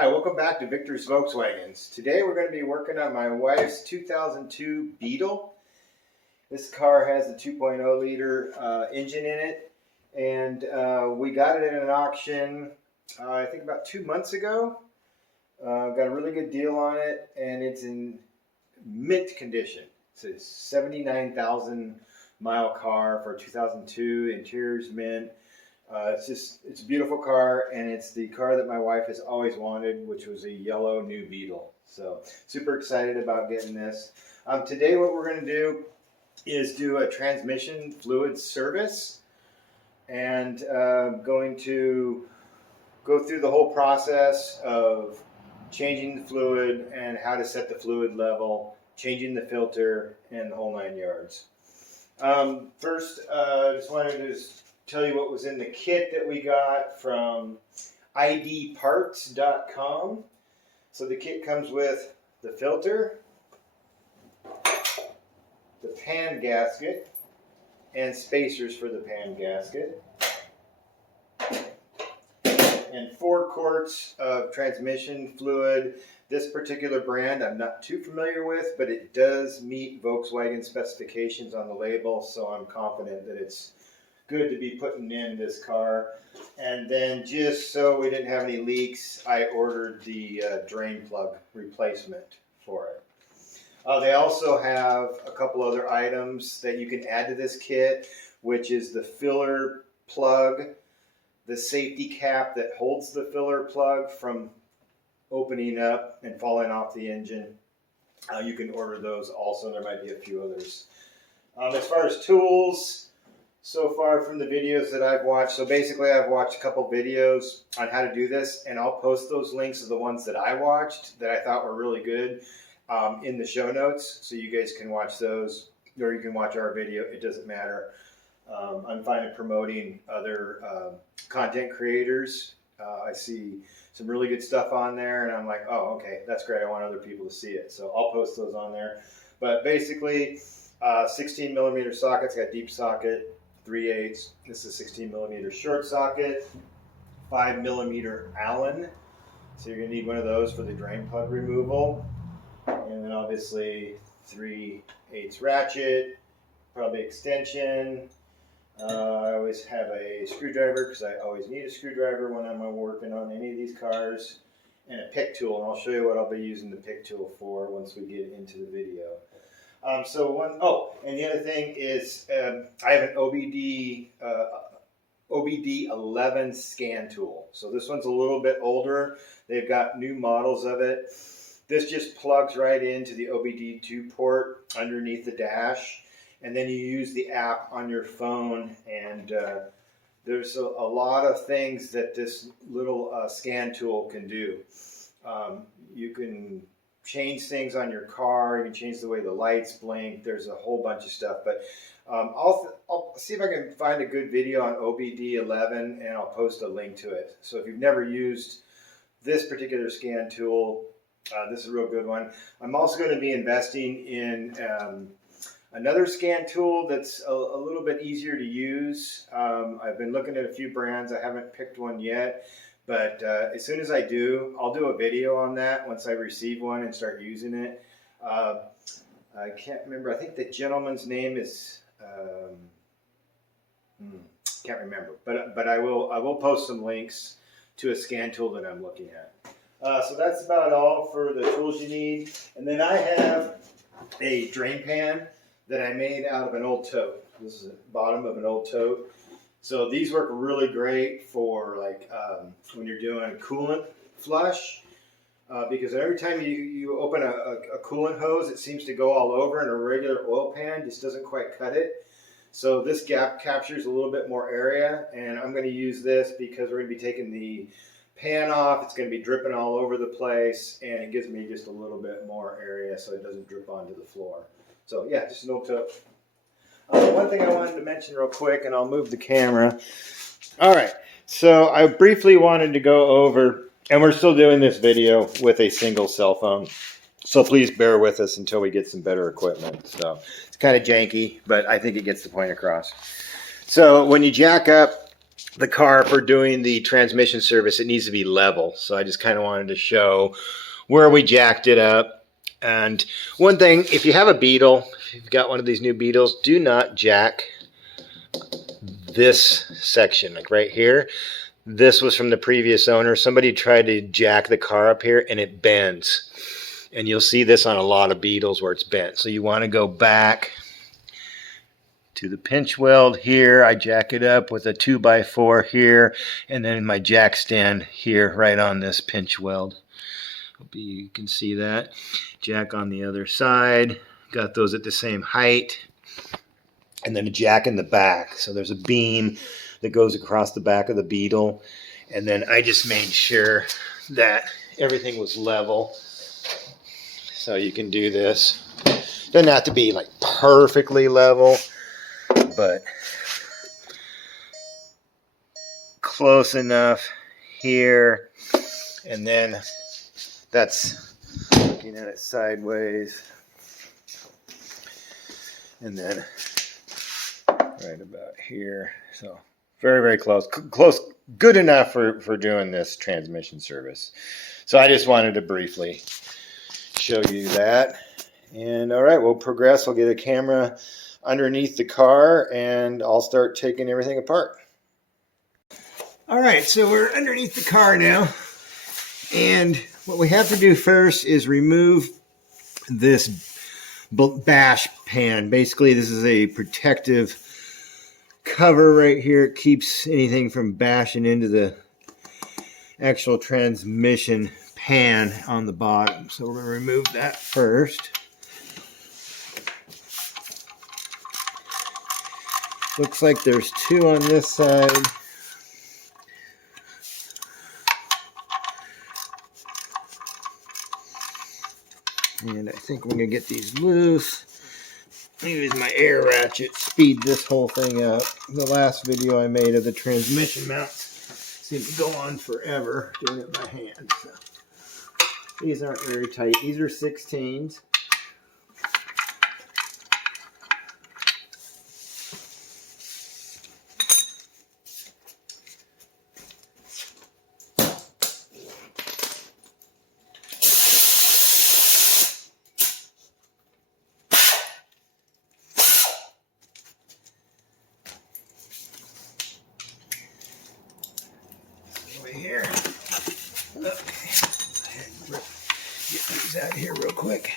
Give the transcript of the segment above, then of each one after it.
Hi, welcome back to Victor's Volkswagens. Today we're going to be working on my wife's 2002 Beetle. This car has a 2.0 liter engine in it, and we got it at an auction I think about 2 months ago. Got a really good deal on it, and it's in mint condition. It's a 79,000 mile car for 2002. Interior's mint. It's a beautiful car, and it's the car that my wife has always wanted, which was a yellow new Beetle. So super excited about getting this. Today what we're going to do is do a transmission fluid service, and going to go through the whole process of changing the fluid and how to set the fluid level, changing the filter, and the whole 9 yards. First, I just wanted to tell you what was in the kit that we got from idparts.com. So the kit comes with the filter, the pan gasket, and spacers for the pan gasket, and 4 quarts of transmission fluid. This particular brand I'm not too familiar with, but it does meet Volkswagen specifications on the label, so I'm confident that it's good to be putting in this car. And then, just so we didn't have any leaks, I ordered the drain plug replacement for it. They also have a couple other items that you can add to this kit, which is the filler plug, the safety cap that holds the filler plug from opening up and falling off the engine. You can order those also. There might be a few others. As far as tools, so far from the videos that I've watched, so basically I've watched a couple videos on how to do this, and I'll post those links of the ones that I watched that I thought were really good in the show notes, so you guys can watch those, or you can watch our video. It doesn't matter. I'm fine at promoting other content creators. I see some really good stuff on there, and I'm like, oh, okay, that's great. I want other people to see it, so I'll post those on there. But basically, 16 millimeter sockets, got deep socket, 3/8. This is a 16 millimeter short socket, 5 millimeter Allen. So you're gonna need one of those for the drain plug removal. And then obviously 3/8 ratchet, probably extension. I always have a screwdriver because I always need a screwdriver when I'm working on any of these cars, and a pick tool. And I'll show you what I'll be using the pick tool for once we get into the video. And the other thing is I have an OBD 11 scan tool. So this one's a little bit older. They've got new models of it. This just plugs right into the OBD2 port underneath the dash, and then you use the app on your phone, and there's a lot of things that this little scan tool can do. You can change things on your car. You can change the way the lights blink. There's a whole bunch of stuff, but I'll see if I can find a good video on OBD 11, and I'll post a link to it. So if you've never used this particular scan tool, this is a real good one. I'm also going to be investing in another scan tool that's a little bit easier to use. I've been looking at a few brands. I haven't picked one yet. But as soon as I do, I'll do a video on that once I receive one and start using it. I can't remember. I think the gentleman's name is can't remember. But I will post some links to a scan tool that I'm looking at. So that's about all for the tools you need. And then I have a drain pan that I made out of an old tote. This is the bottom of an old tote. So these work really great for like when you're doing coolant flush, because every time you open a coolant hose, it seems to go all over, and a regular oil pan just doesn't quite cut it. So this gap captures a little bit more area, and I'm going to use this because we're going to be taking the pan off. It's going to be dripping all over the place, and it gives me just a little bit more area so it doesn't drip onto the floor. So yeah, just an old tote. One thing I wanted to mention real quick, and I'll move the camera. All right, so I briefly wanted to go over, and we're still doing this video with a single cell phone, so please bear with us until we get some better equipment. So it's kind of janky, but I think it gets the point across. So when you jack up the car for doing the transmission service, it needs to be level. So I just kind of wanted to show where we jacked it up. And one thing, if you have a Beetle, if you've got one of these new Beetles, do not jack this section, like right here. This was from the previous owner. Somebody tried to jack the car up here and it bends. And you'll see this on a lot of Beetles where it's bent. So you want to go back to the pinch weld here. I jack it up with a 2x4 here, and then my jack stand here right on this pinch weld. Hope you can see that. Jack on the other side. Got those at the same height. And then a jack in the back. So there's a beam that goes across the back of the Beetle. And then I just made sure that everything was level. So you can do this. Doesn't have to be like perfectly level, but close enough here. And then that's looking at it sideways. And then right about here. So very, very close. Close, good enough for doing this transmission service. So I just wanted to briefly show you that. And all right, we'll progress. We'll get a camera underneath the car and I'll start taking everything apart. All right, so we're underneath the car now. And what we have to do first is remove this bash pan. Basically, this is a protective cover right here. It keeps anything from bashing into the actual transmission pan on the bottom. So we're going to remove that first. Looks like there's two on this side. And I think we're going to get these loose. Use my air ratchet, speed this whole thing up. The last video I made of the transmission mounts seemed to go on forever doing it by hand. So these aren't very tight. These are 16s. Here. Okay. Get these out of here real quick.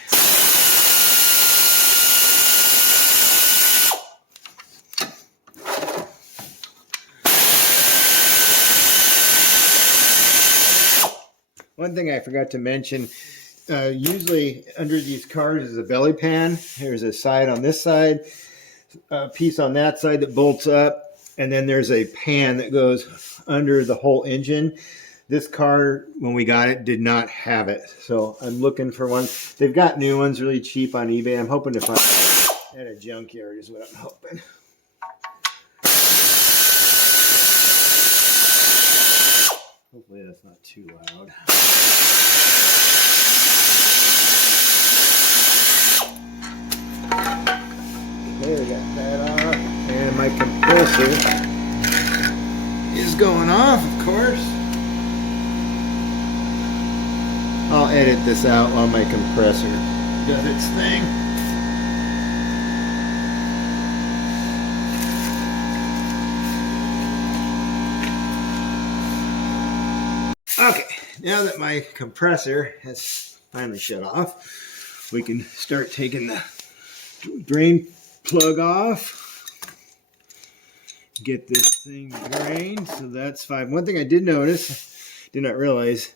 One thing I forgot to mention, usually under these cars is a belly pan. There's a side on this side, a piece on that side that bolts up, and then there's a pan that goes under the whole engine. This car, when we got it, did not have it. So I'm looking for one. They've got new ones really cheap on eBay. I'm hoping to find at a junkyard is what I'm hoping. Hopefully that's not too loud. Okay, we got that off. And my compressor is going off, of course. I'll edit this out while my compressor does its thing. Okay, now that my compressor has finally shut off, we can start taking the drain plug off. Get this thing drained. So that's fine. One thing I did notice, did not realize,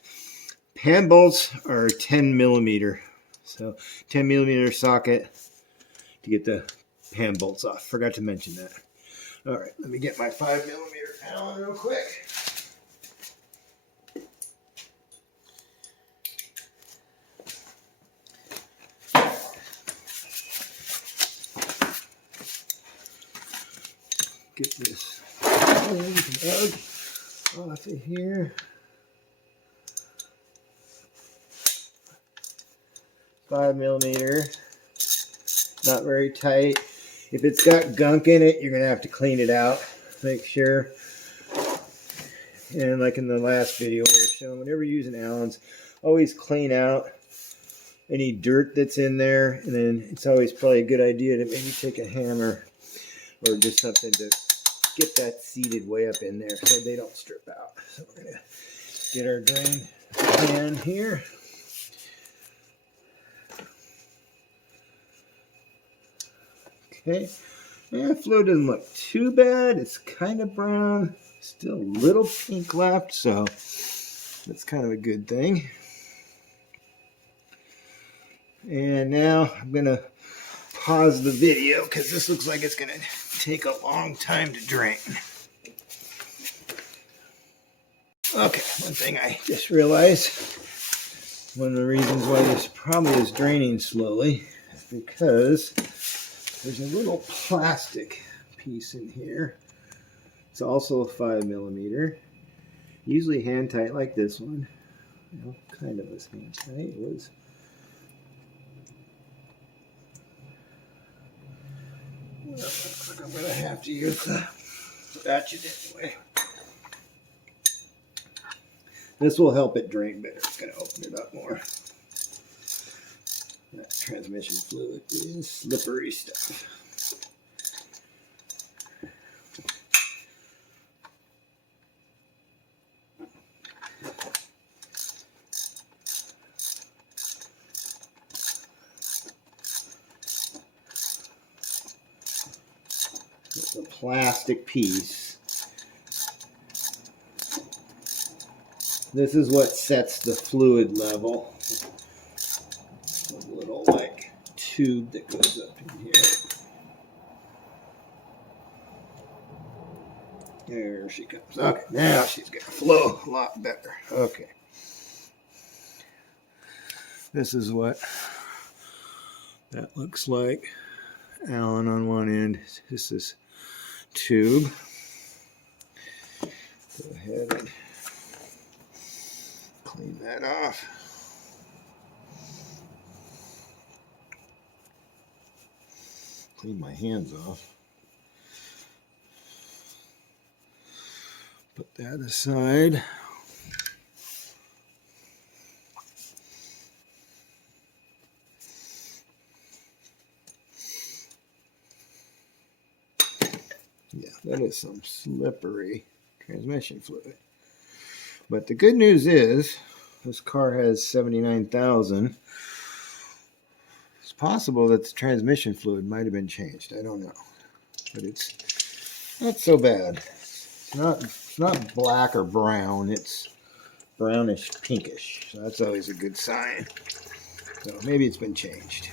pan bolts are 10 millimeter. So 10 millimeter socket to get the pan bolts off. Forgot to mention that. All right, let me get my 5 millimeter Allen real quick. Get this off of here. 5 millimeter, not very tight. If it's got gunk in it, you're gonna have to clean it out. Make sure And like in the last video we were showing, whenever you're using Allen's, always clean out any dirt that's in there, and then it's always probably a good idea to maybe take a hammer or just something to get that seated way up in there so they don't strip out. So we're going to get our drain pan here. Okay, and fluid doesn't look too bad. It's kind of brown, still a little pink left, so that's kind of a good thing. And now I'm going to pause the video because this looks like it's going to take a long time to drain. Okay, one thing I just realized, one of the reasons why this probably is draining slowly is because there's a little plastic piece in here. It's also a 5mm. Usually hand tight like this one. Well, kind of as hand tight. It was. Well, looks like I'm going to have to use the ratchet anyway. This will help it drain better. It's going to open it up more. That transmission fluid is slippery stuff. It's a plastic piece. This is what sets the fluid level. A little like tube that goes up in here. There she comes. Okay, now she's going to flow a lot better. Okay. This is what that looks like. Allen on one end. This is tube. Go ahead and clean that off. Clean my hands off. Put that aside. Yeah, that is some slippery transmission fluid. But the good news is this car has 79,000. It's possible that the transmission fluid might have been changed. I don't know. But it's not so bad. It's not black or brown. It's brownish pinkish. So that's always a good sign. So maybe it's been changed.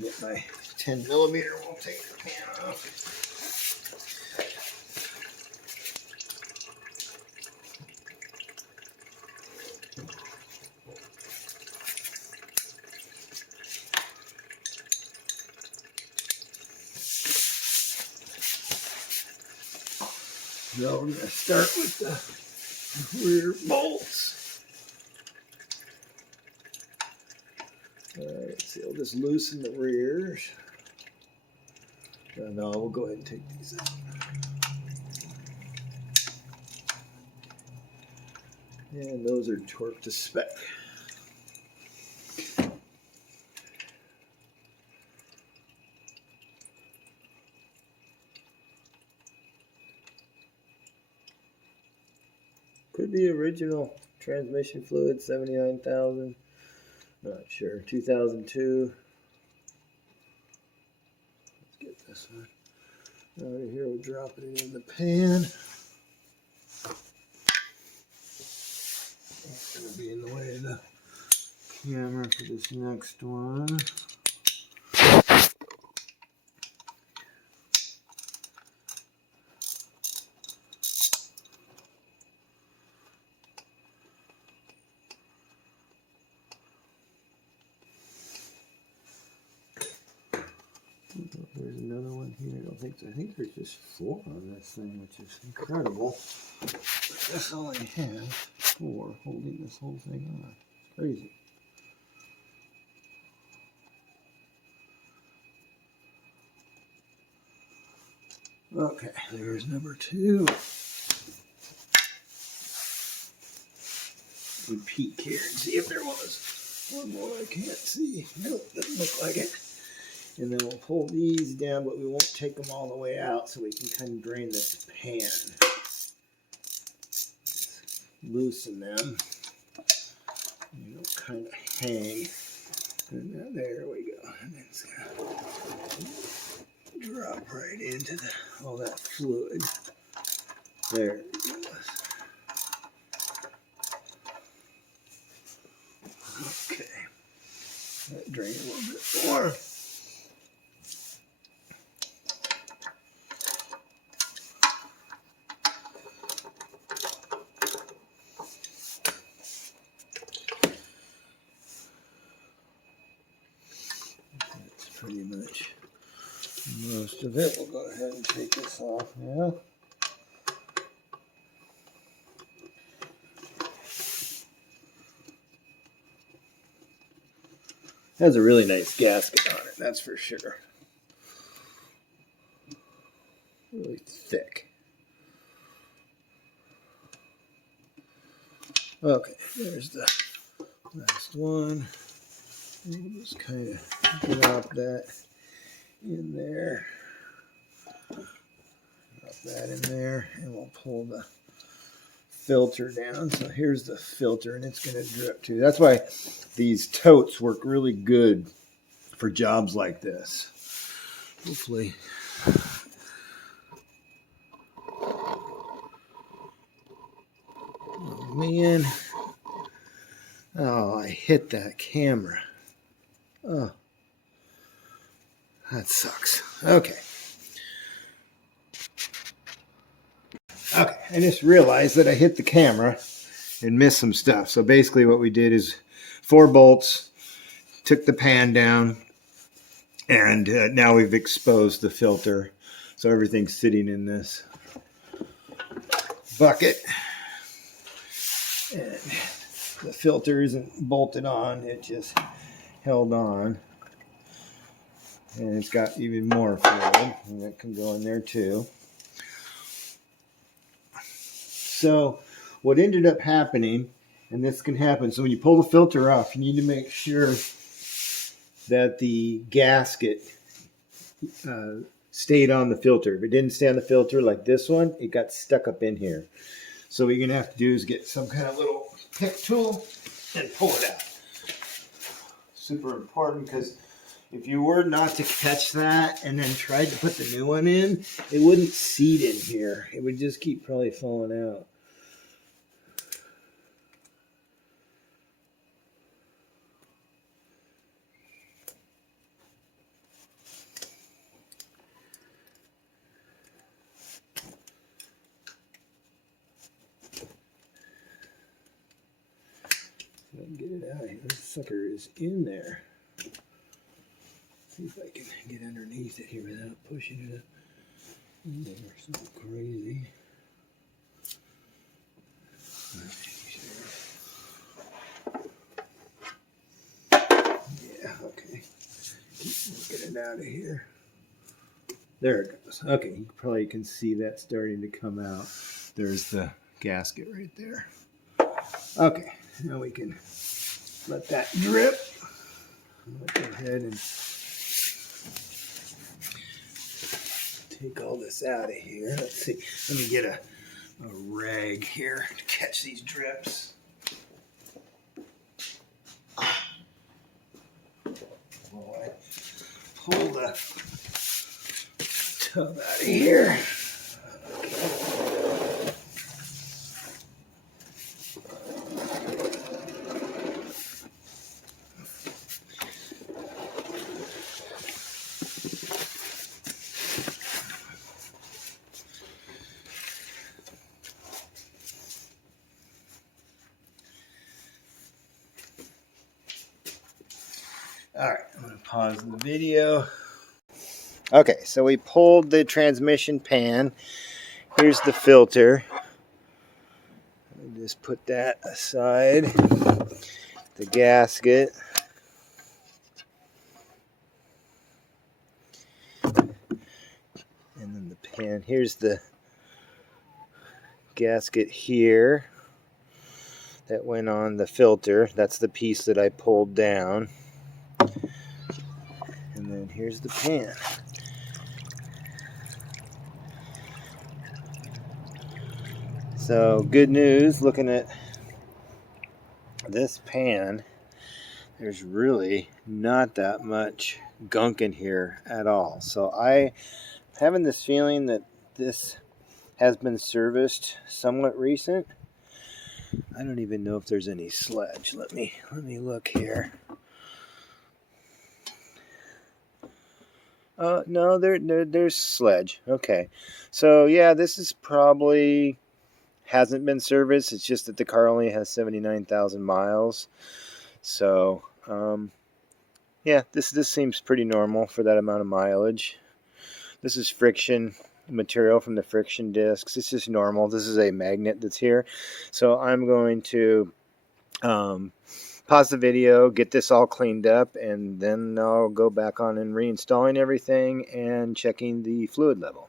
Get my 10mm. We'll take the pan off. So we're going to start with the rear bolts. Alright, so we'll just loosen the rears. No, we'll go ahead and take these out. And those are torqued to spec. Could be original transmission fluid, 79,000. Not sure. 2002. Let's get this one. Out of here, we'll drop it in the pan. It's going to be in the way of the camera for this next one. There's another one here. I don't think so. I think there's just 4 on this thing, which is incredible. But this only has 4 holding this whole thing on. It's crazy. Okay, there's number 2. We peek here and see if there was one more I can't see. Nope, doesn't look like it. And then we'll pull these down, but we won't take them all the way out so we can kind of drain this pan. Loosen them. You know, kind of hang. And now there we go. And then it's going to drop right into all that fluid. There it goes. Okay. Let drain a little bit more. That's pretty much most of it. We'll go ahead and take this off now. It has a really nice gasket on it, that's for sure. Really thick. Okay, there's the last one. We'll just kind of drop that in there. Drop that in there, and we'll pull the filter down. So here's the filter, and it's going to drip too. That's why these totes work really good for jobs like this. Hopefully. Oh man. Oh, I hit that camera. Oh. That sucks. Okay. Okay, I just realized that I hit the camera and missed some stuff. So basically what we did is 4 bolts, took the pan down, and now we've exposed the filter. So everything's sitting in this bucket. And the filter isn't bolted on, it just held on. And it's got even more fluid, and that can go in there too. So what ended up happening, and this can happen, so when you pull the filter off, you need to make sure that the gasket stayed on the filter. If it didn't stay on the filter like this one, it got stuck up in here. So what you're going to have to do is get some kind of little pick tool and pull it out. Super important, because if you were not to catch that and then tried to put the new one in, it wouldn't seat in here. It would just keep probably falling out. I can get it out here. This sucker is in there. See if I can get underneath it here without pushing it up in there. So crazy. Yeah, okay. Get it out of here. There it goes. Okay, you probably can see that starting to come out. There's the gasket right there. Okay, now we can let that drip. Let's go ahead and take all this out of here. Let's see. Let me get a rag here to catch these drips. While I pull the tub out of here. All right, I'm going to pause the video. Okay, so we pulled the transmission pan. Here's the filter. Just put that aside. The gasket. And then the pan. Here's the gasket here that went on the filter. That's the piece that I pulled down. And then here's the pan. So good news, looking at this pan, there's really not that much gunk in here at all. So I'm having this feeling that this has been serviced somewhat recent. I don't even know if there's any sludge. Let me look here. No, there's sludge. Okay, so yeah, this is probably hasn't been serviced. It's just that the car only has 79,000 miles. So yeah, this seems pretty normal for that amount of mileage. This is friction material from the friction discs. It's just normal. This is a magnet that's here. So I'm going to pause the video, get this all cleaned up, and then I'll go back on and reinstalling everything and checking the fluid level.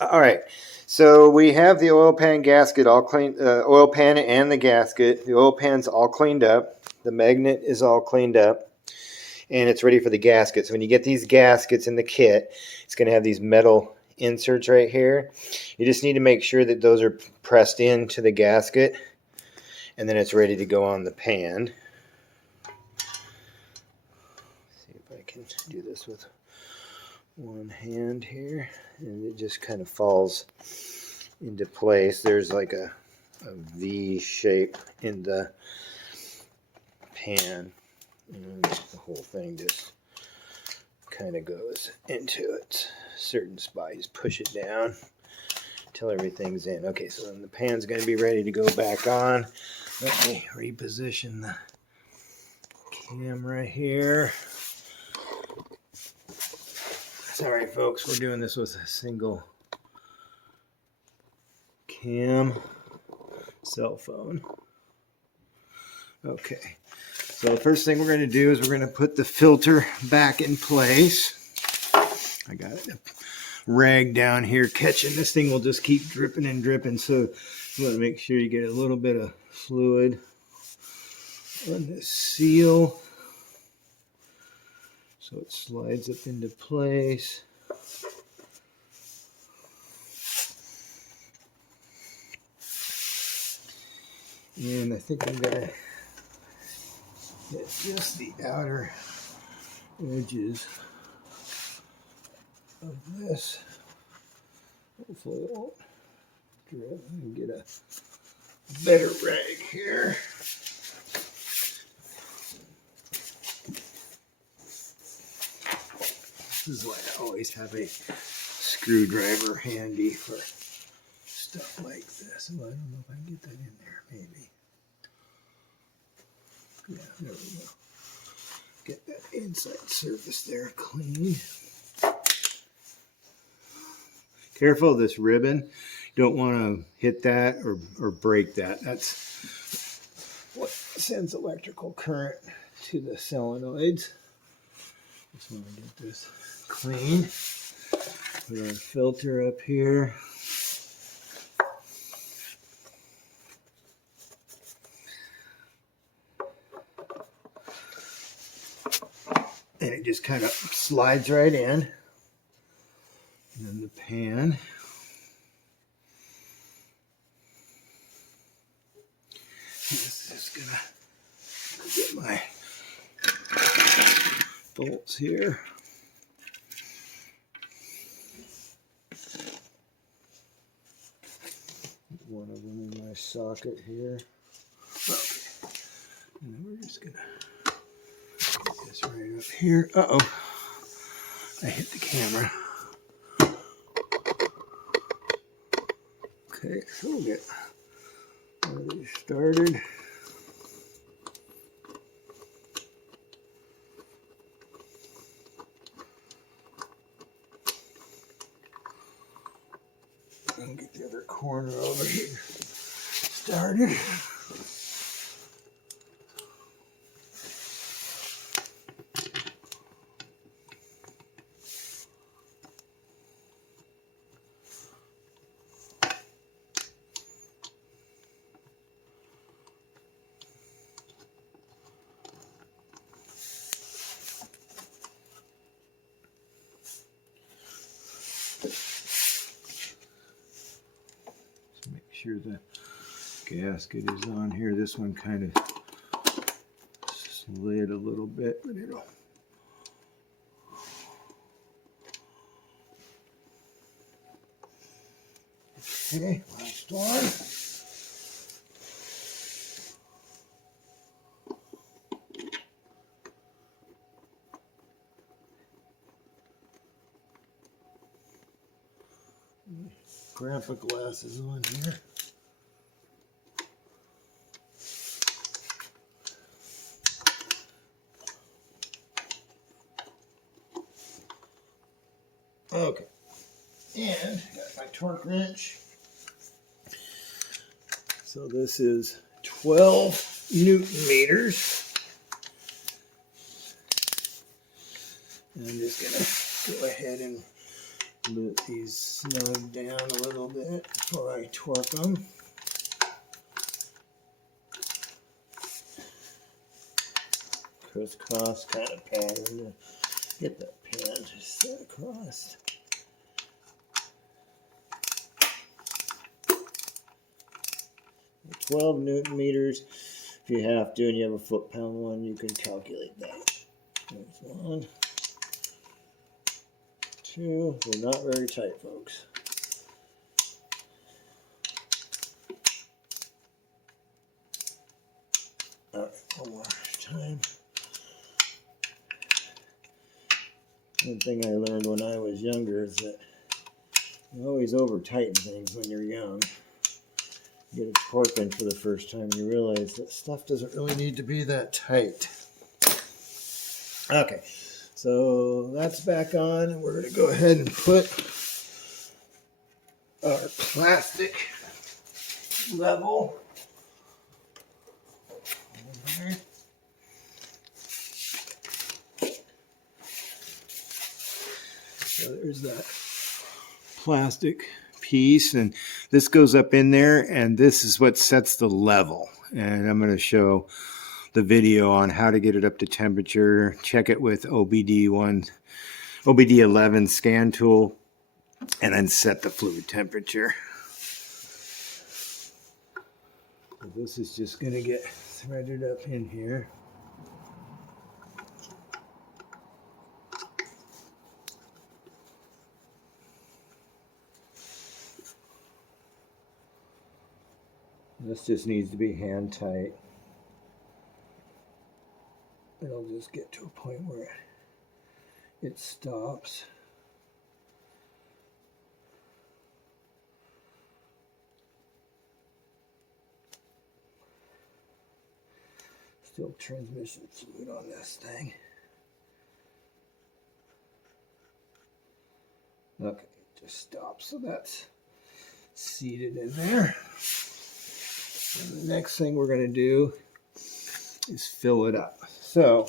All right, so we have the oil pan gasket all cleaned, oil pan and the gasket. The oil pan's all cleaned up. The magnet is all cleaned up, and it's ready for the gasket. So when you get these gaskets in the kit, it's going to have these metal inserts right here. You just need to make sure that those are pressed into the gasket, and then it's ready to go on the pan. See if I can do this with one hand here, and it just kind of falls into place. There's like a V shape in the pan, and the whole thing just kind of goes into its certain spot. You just push it down until everything's in. Okay, so then the pan's going to be ready to go back on. Let me reposition the camera here. Sorry folks, we're doing this with a single cam cell phone. Okay, so the first thing we're going to do is we're going to put the filter back in place. I got a rag down here catching. This thing will just keep dripping and dripping, so you want to make sure you get a little bit of fluid on the seal so it slides up into place. And I think I'm going to get just the outer edges of this. Hopefully it won't drip. Let me get a better rag here. This is why I always have a screwdriver handy for stuff like this. Well, I don't know if I can get that in there, maybe. Yeah, there we go. Get that inside surface there clean. Careful of this ribbon. You don't want to hit that or break that. That's what sends electrical current to the solenoids. Just want to get this clean. Put our filter up here. And it just kind of slides right in. And then the pan. This is gonna get my bolts here. One of them in my socket here. Okay. And then we're just gonna get this right up here. Uh-oh. I hit the camera. Okay, so we'll get one of these started. I'll get the other corner over here started. sure the gasket is on here. This one kind of slid a little bit, but it'll. Okay, last one. Grandpa glasses on here. Okay, and got my torque wrench. So this is 12 Newton meters. And I'm just gonna go ahead and let these snug down a little bit before I torque them. Crisscross kind of pattern to get the pan to set across. 12 Newton meters. If you have to and you have a foot-pound one, you can calculate that. There's one. Two. They're not very tight, folks. All right, one more time. One thing I learned when I was younger is that you always over-tighten things when you're young. You get a torquing for the first time, you realize that stuff doesn't really need to be that tight. Okay, so that's back on, and we're going to go ahead and put our plastic level over there. So there's that plastic piece, and this goes up in there, and this is what sets the level. And I'm going to show the video on how to get it up to temperature. Check it with OBD 11 scan tool, and then set the fluid temperature. So this is just going to get threaded up in here. This just needs to be hand tight. It'll just get to a point where it stops. Still transmission fluid on this thing. Okay, it just stops. So that's seated in there. And the next thing we're going to do is fill it up. So,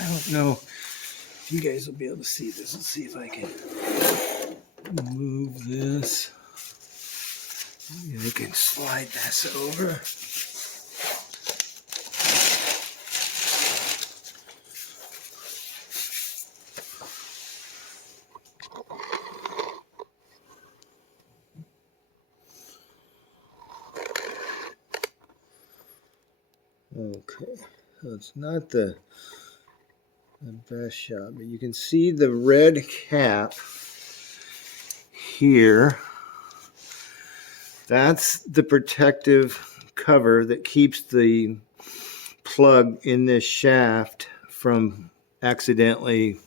I don't know if you guys will be able to see this. Let's see if I can move this. Maybe I can slide this over. Okay, so it's not the best shot, but you can see the red cap here. That's the protective cover that keeps the plug in this shaft from accidentally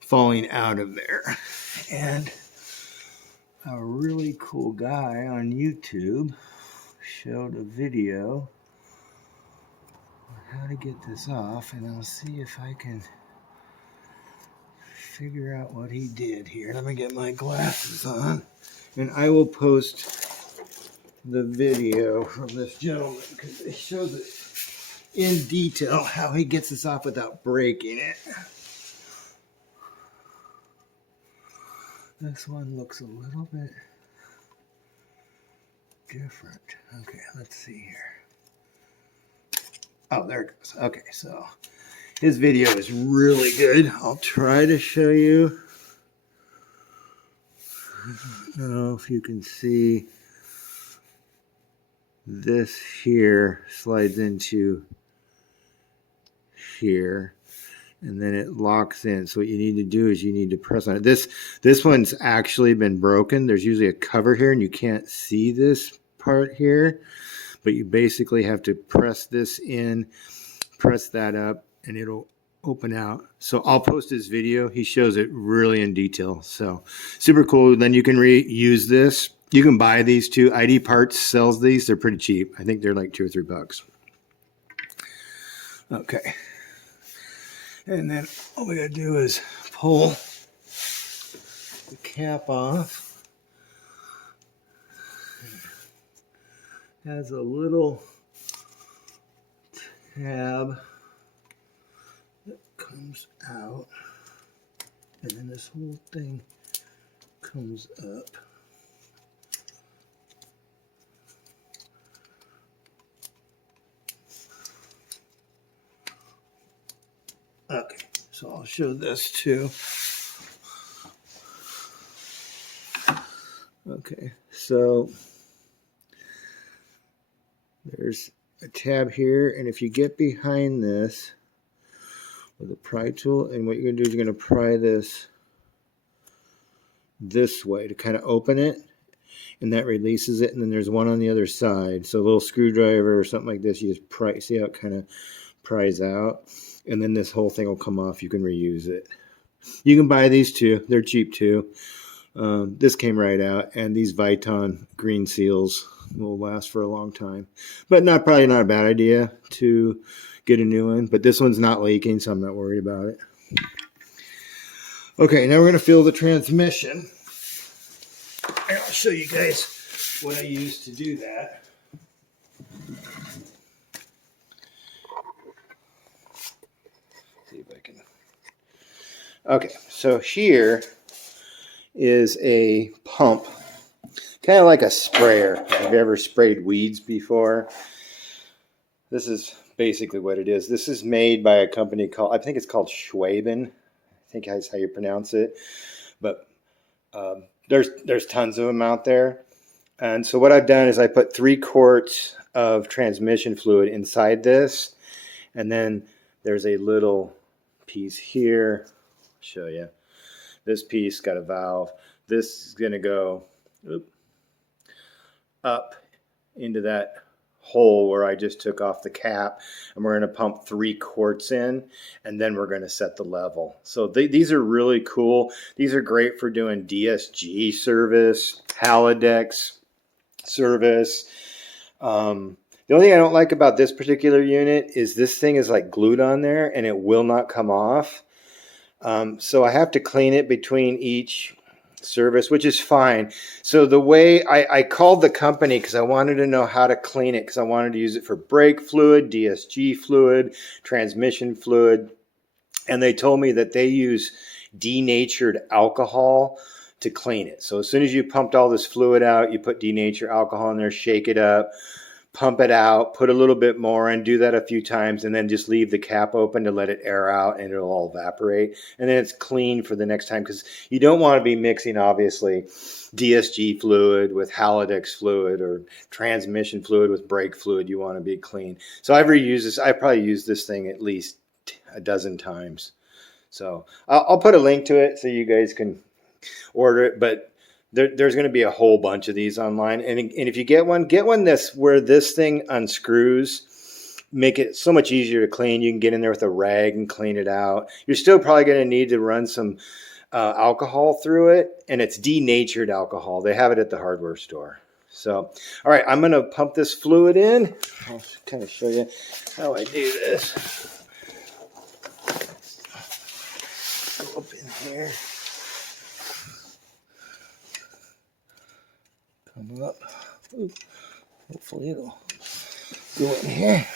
falling out of there. And a really cool guy on YouTube showed a video how to get this off, and I'll see if I can figure out what he did here. Let me get my glasses on, and I will post the video from this gentleman because it shows it in detail how he gets this off without breaking it. This one looks a little bit different. Okay, let's see here. Oh, there it goes. Okay, so his video is really good. I'll try to show you. I don't know if you can see this here slides into here, and then it locks in. So what you need to do is you need to press on it. This one's actually been broken. There's usually a cover here, and you can't see this part here, but you basically have to press this in, press that up, and it'll open out. So I'll post this video. He shows it really in detail. So super cool. Then you can reuse this. You can buy these too. ID Parts sells these. They're pretty cheap. I think they're like $2 or $3. Okay. And then all we gotta do is pull the cap off. It has a little tab that comes out, and then this whole thing comes up. Okay, so I'll show this too. Okay, so there's a tab here, and if you get behind this with a pry tool, and what you're going to do is you're going to pry this way to kind of open it, and that releases it, and then there's one on the other side. So a little screwdriver or something like this, you just pry, see how it kind of pries out, and then this whole thing will come off. You can reuse it. You can buy these too. They're cheap too. This came right out, and these Viton green seals will last for a long time. But probably not a bad idea to get a new one. But this one's not leaking, so I'm not worried about it. Okay, now we're going to fill the transmission. And I'll show you guys what I use to do that. See if I can. Okay, so here is a pump, kind of like a sprayer. Have you ever sprayed weeds before? This is basically what it is. This is made by a company called, I think it's called Schwaben. I think that's how you pronounce it. But there's tons of them out there. And so what I've done is I put 3 quarts of transmission fluid inside this. And then there's a little piece here. I'll show you. This piece got a valve. This is going to go up into that hole where I just took off the cap, and we're going to pump 3 quarts in, and then we're going to set the level. So these are really cool. These are great for doing DSG service, Halodex service. The only thing I don't like about this particular unit is this thing is like glued on there, and it will not come off. So I have to clean it between each service, which is fine. So the way I called the company because I wanted to know how to clean it, because I wanted to use it for brake fluid, DSG fluid, transmission fluid. And they told me that they use denatured alcohol to clean it. So as soon as you pumped all this fluid out, you put denatured alcohol in there, shake it up, pump it out, put a little bit more in, do that a few times, and then just leave the cap open to let it air out, and it'll all evaporate. And then it's clean for the next time, because you don't want to be mixing, obviously, DSG fluid with Halodex fluid or transmission fluid with brake fluid. You want to be clean. So I've reused this. I probably used this thing at least a dozen times. So I'll put a link to it so you guys can order it, but there's going to be a whole bunch of these online. And if you get one where this thing unscrews, make it so much easier to clean. You can get in there with a rag and clean it out. You're still probably going to need to run some alcohol through it, and it's denatured alcohol. They have it at the hardware store. So, all right, I'm going to pump this fluid in. I'll kind of show you how I do this. Go up in here. Come up. Ooh, hopefully it'll go in here.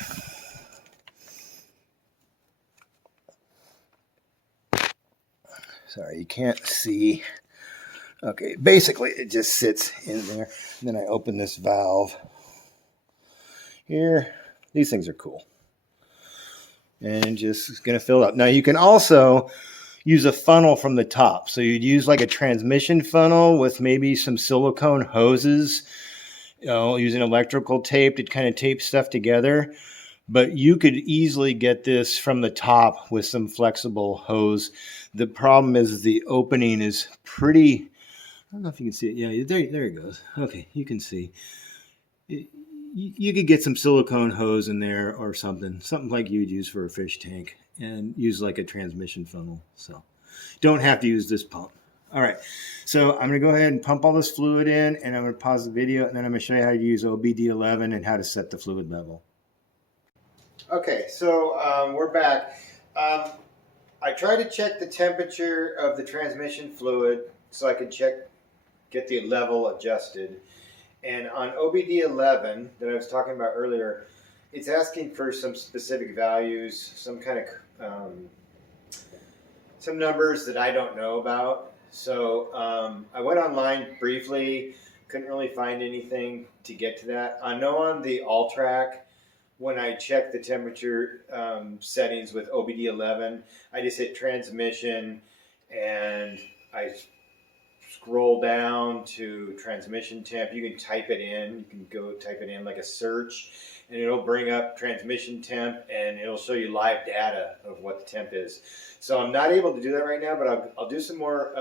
Sorry, you can't see. Okay, basically it just sits in there. And then I open this valve here. These things are cool. And just going to fill up. Now you can also use a funnel from the top. So you'd use like a transmission funnel with maybe some silicone hoses using electrical tape to kind of tape stuff together. But you could easily get this from the top with some flexible hose. The problem is the opening is pretty, I don't know if you can see it. Yeah, there it goes. Okay, you can see. You could get some silicone hose in there or something like you'd use for a fish tank, and use like a transmission funnel. So don't have to use this pump. All right, so I'm going to go ahead and pump all this fluid in, and I'm going to pause the video, and then I'm going to show you how to use OBD 11 and how to set the fluid level. Okay, so we're back. I tried to check the temperature of the transmission fluid so I could get the level adjusted. And on OBD 11 that I was talking about earlier, it's asking for some specific values, some kind of some numbers that I don't know about. So I went online briefly, couldn't really find anything to get to that. I know on the Alltrack, when I check the temperature settings with OBD 11, I just hit transmission and I scroll down to transmission temp. You can type it in. You can go type it in like a search, and it'll bring up transmission temp, and it'll show you live data of what the temp is. So I'm not able to do that right now, but I'll do some more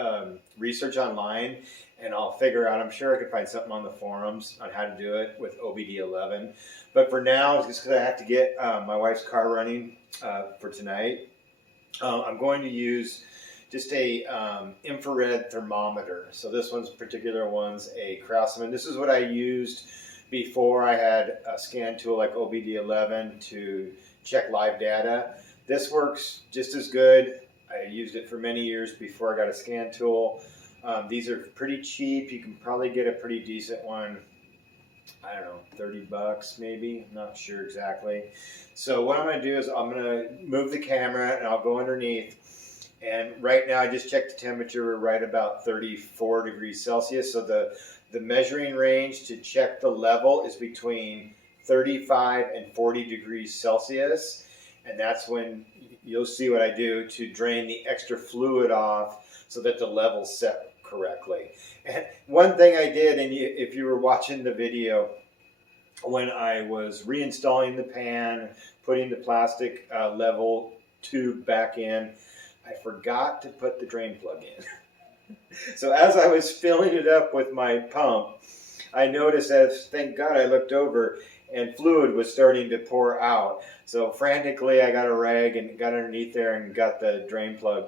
research online, and I'll figure out. I'm sure I could find something on the forums on how to do it with OBD 11. But for now, just because I have to get my wife's car running for tonight, I'm going to use just a infrared thermometer. So this particular one's a Craftsman. This is what I used before I had a scan tool like OBD 11 to check live data. This works just as good. I used it for many years before I got a scan tool. These are pretty cheap. You can probably get a pretty decent one, I don't know, 30 bucks maybe, I'm not sure exactly. So what I'm going to do is I'm going to move the camera and I'll go underneath. And right now I just checked the temperature. We're right about 34 degrees Celsius. So the measuring range to check the level is between 35 and 40 degrees Celsius. And that's when you'll see what I do to drain the extra fluid off so that the level's set correctly. And one thing I did, and if you were watching the video, when I was reinstalling the pan, putting the plastic level tube back in, I forgot to put the drain plug in. So as I was filling it up with my pump, I noticed, thank God I looked over, and fluid was starting to pour out. So frantically I got a rag and got underneath there and got the drain plug.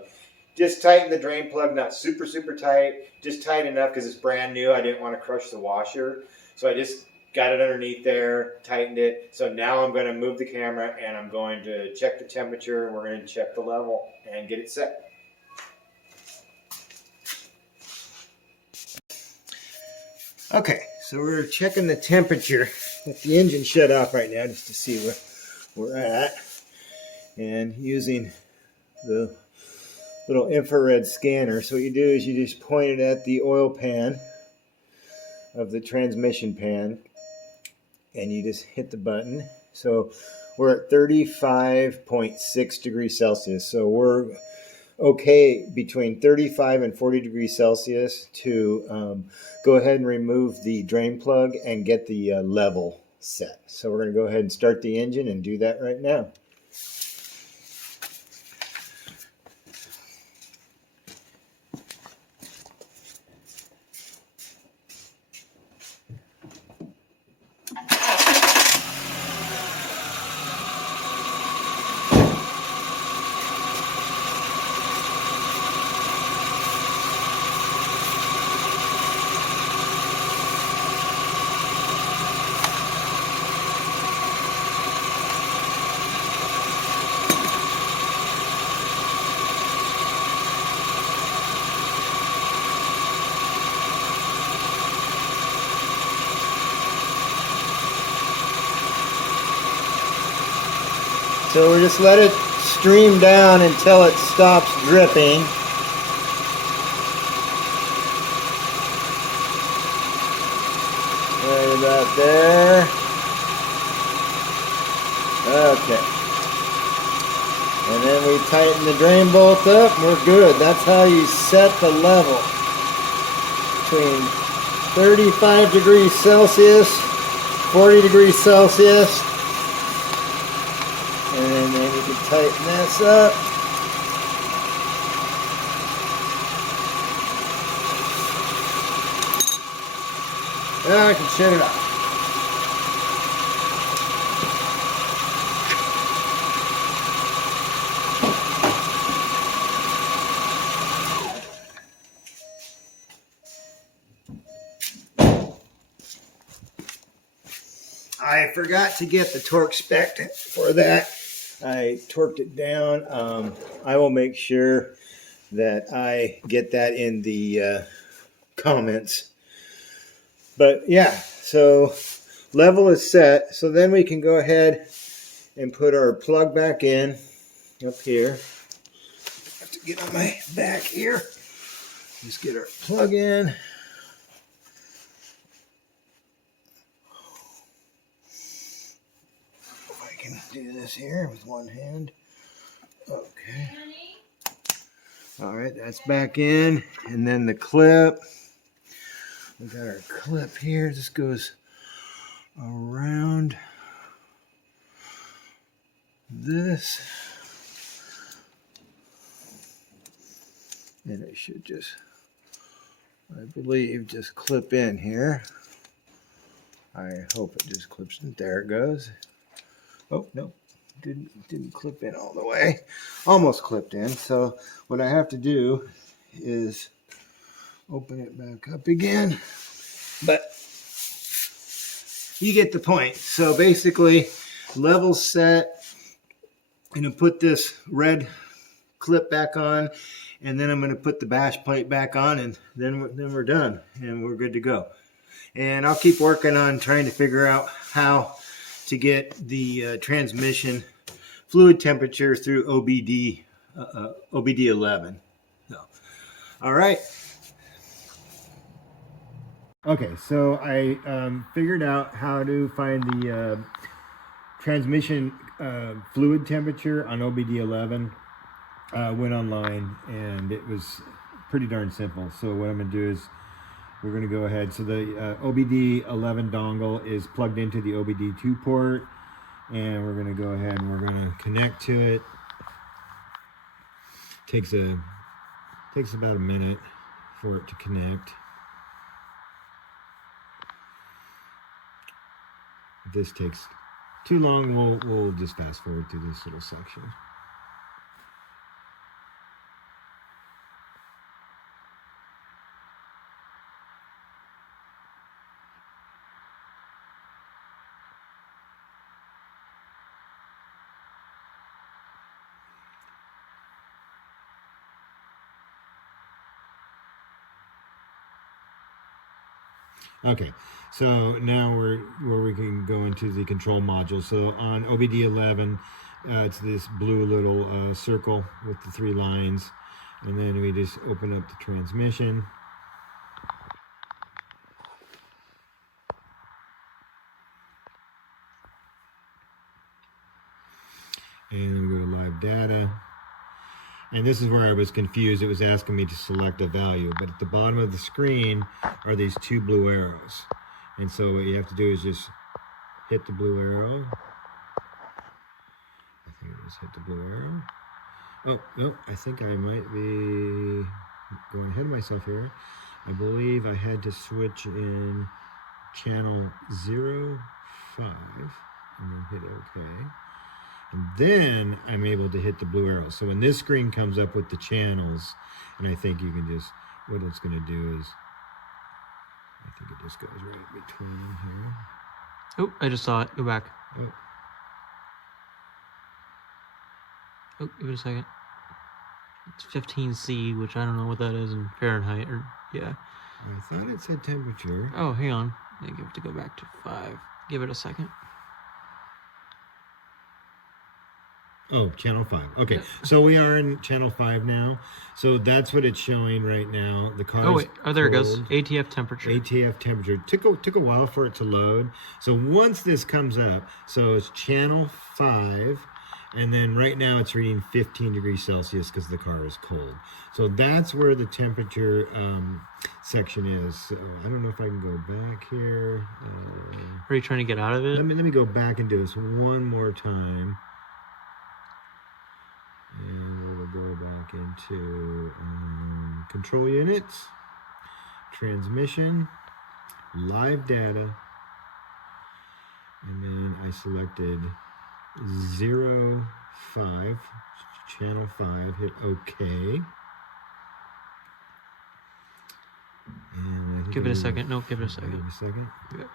Just tighten the drain plug, not super, super tight, just tight enough because it's brand new. I didn't want to crush the washer. So I just got it underneath there, tightened it. So now I'm going to move the camera and I'm going to check the temperature, and we're going to check the level and get it set. Okay, so we're checking the temperature with the engine shut off right now just to see where we're at. And using the little infrared scanner. So what you do is you just point it at the oil pan of the transmission pan and you just hit the button. So we're at 35.6 degrees Celsius. So we're okay between 35 and 40 degrees Celsius to go ahead and remove the drain plug and get the level set. So we're going to go ahead and start the engine and do that right now. So we just let it stream down until it stops dripping. Right about there. Okay. And then we tighten the drain bolt up and we're good. That's how you set the level between 35 degrees Celsius, 40 degrees Celsius. And then you can tighten this up. Now I can shut it off. I forgot to get the torque spec for that. I torqued it down. I will make sure that I get that in the comments. But yeah, so level is set. So then we can go ahead and put our plug back in up here. I have to get on my back here. Just get our plug in. If I can do this here with one hand. Okay. All right, that's back in. And then the clip. We got our clip here. This goes around this. And it should just, I believe, just clip in here. I hope it just clips in. There it goes. Oh, no. Didn't clip in all the way. Almost clipped in. So what I have to do is open it back up again. But you get the point. So basically, level set. I'm going to put this red clip back on, and then I'm going to put the bash plate back on, and then we're done, and we're good to go. And I'll keep working on trying to figure out how to get the transmission fluid temperature through OBD 11. So, all right. Okay, so I figured out how to find the transmission fluid temperature on OBD 11. Went online, and it was pretty darn simple. So what I'm going to do is we're going to go ahead. So the OBD 11 dongle is plugged into the OBD 2 port, and we're going to go ahead and we're going to connect to it. Takes about a minute for it to connect. If this takes too long, we'll just fast forward through this little section. Okay, so now we're where we can go into the control module. So on OBD 11, it's this blue little circle with the 3 lines, and then we just open up the transmission. And then we go to live data. And this is where I was confused. It was asking me to select a value, but at the bottom of the screen are these 2 blue arrows. And so what you have to do is just hit the blue arrow. I think I just hit the blue arrow. Oh, no, I think I might be going ahead of myself here. I believe I had to switch in channel 0, 5, and then hit OK. And then I'm able to hit the blue arrow. So when this screen comes up with the channels, and I think you can just, what it's going to do is, I think it just goes right between here. Oh, I just saw it. Go back. Oh, Oh, give it a second. It's 15C, which I don't know what that is in Fahrenheit. Or yeah. I thought it said temperature. Oh, hang on. I think you have to go back to 5. Give it a second. Oh, channel 5. Okay, so we are in channel 5 now. So that's what it's showing right now. The car. Oh wait, oh there it goes. ATF temperature. ATF temperature. Took a while for it to load. So once this comes up, so it's channel 5, And then right now it's reading 15 degrees Celsius because the car is cold. So that's where the temperature section is. So I don't know if I can go back here. Are you trying to get out of it? Let me go back and do this one more time. And we'll go back into control units, transmission, live data, and then I selected 05, channel 5, hit OK. And I think Give it a second. No, give it a second. Give it a second. Yep.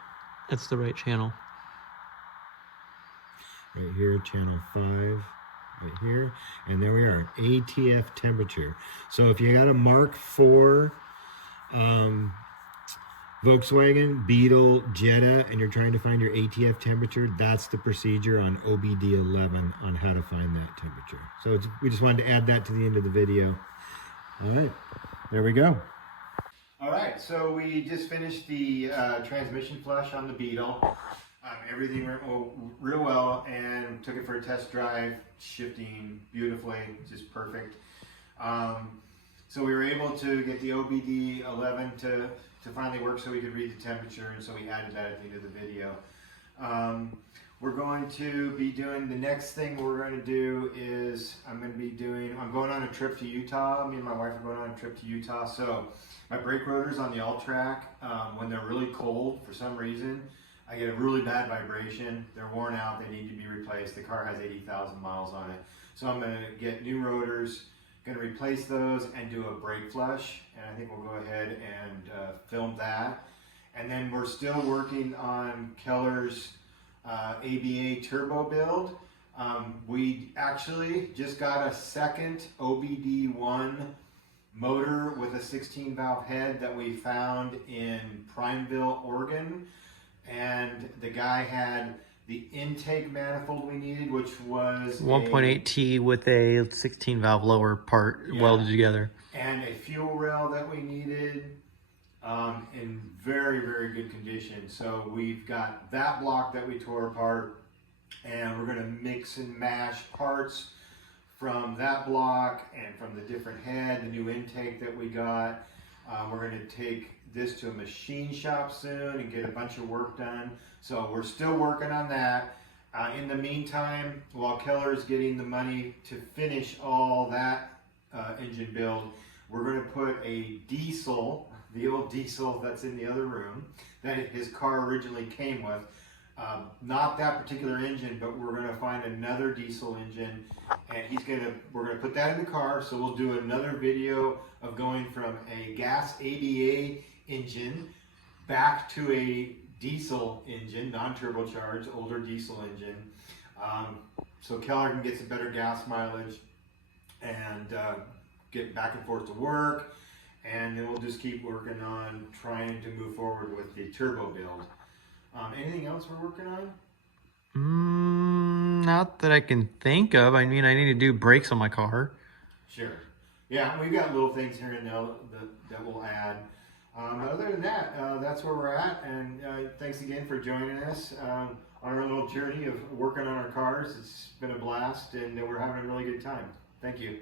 That's the right channel. Right here, channel 5. Right here, and there we are, ATF temperature. So if you got a Mark IV Volkswagen, Beetle, Jetta, and you're trying to find your ATF temperature, that's the procedure on OBD 11 on how to find that temperature. So we just wanted to add that to the end of the video. All right, there we go. All right, so we just finished the transmission flush on the Beetle. Everything went real well, and took it for a test drive, shifting beautifully, just perfect. So we were able to get the OBD 11 to finally work so we could read the temperature, and so we added that at the end of the video. We're going to be doing, the next thing we're going to do is, I'm going on a trip to Utah. Me and my wife are going on a trip to Utah, so my brake rotors on the all-track, when they're really cold for some reason, I get a really bad vibration. They're worn out, they need to be replaced. The car has 80,000 miles on it. So I'm gonna get new rotors, gonna replace those and do a brake flush. And I think we'll go ahead and film that. And then we're still working on Keller's ABA turbo build. We actually just got a second OBD1 motor with a 16 valve head that we found in Primeville, Oregon. And the guy had the intake manifold we needed, which was 1.8 T with a 16 valve lower part welded together. And a fuel rail that we needed in very, very good condition. So we've got that block that we tore apart, and we're gonna mix and mash parts from that block and from the different head, the new intake that we got. We're gonna take this to a machine shop soon and get a bunch of work done. So we're still working on that. In the meantime, while Keller's getting the money to finish all that engine build, we're going to put a diesel, the old diesel that's in the other room, that his car originally came with. Not that particular engine, but we're going to find another diesel engine, and we're going to put that in the car. So we'll do another video of going from a gas ADA engine back to a diesel engine, non-turbocharged, older diesel engine. So Keller can get some better gas mileage and get back and forth to work. And then we'll just keep working on trying to move forward with the turbo build. Anything else we're working on? Not that I can think of. I mean, I need to do brakes on my car. Sure. Yeah, we've got little things here and there that we'll add. Other than that, that's where we're at, and thanks again for joining us on our little journey of working on our cars. It's been a blast, and we're having a really good time. Thank you.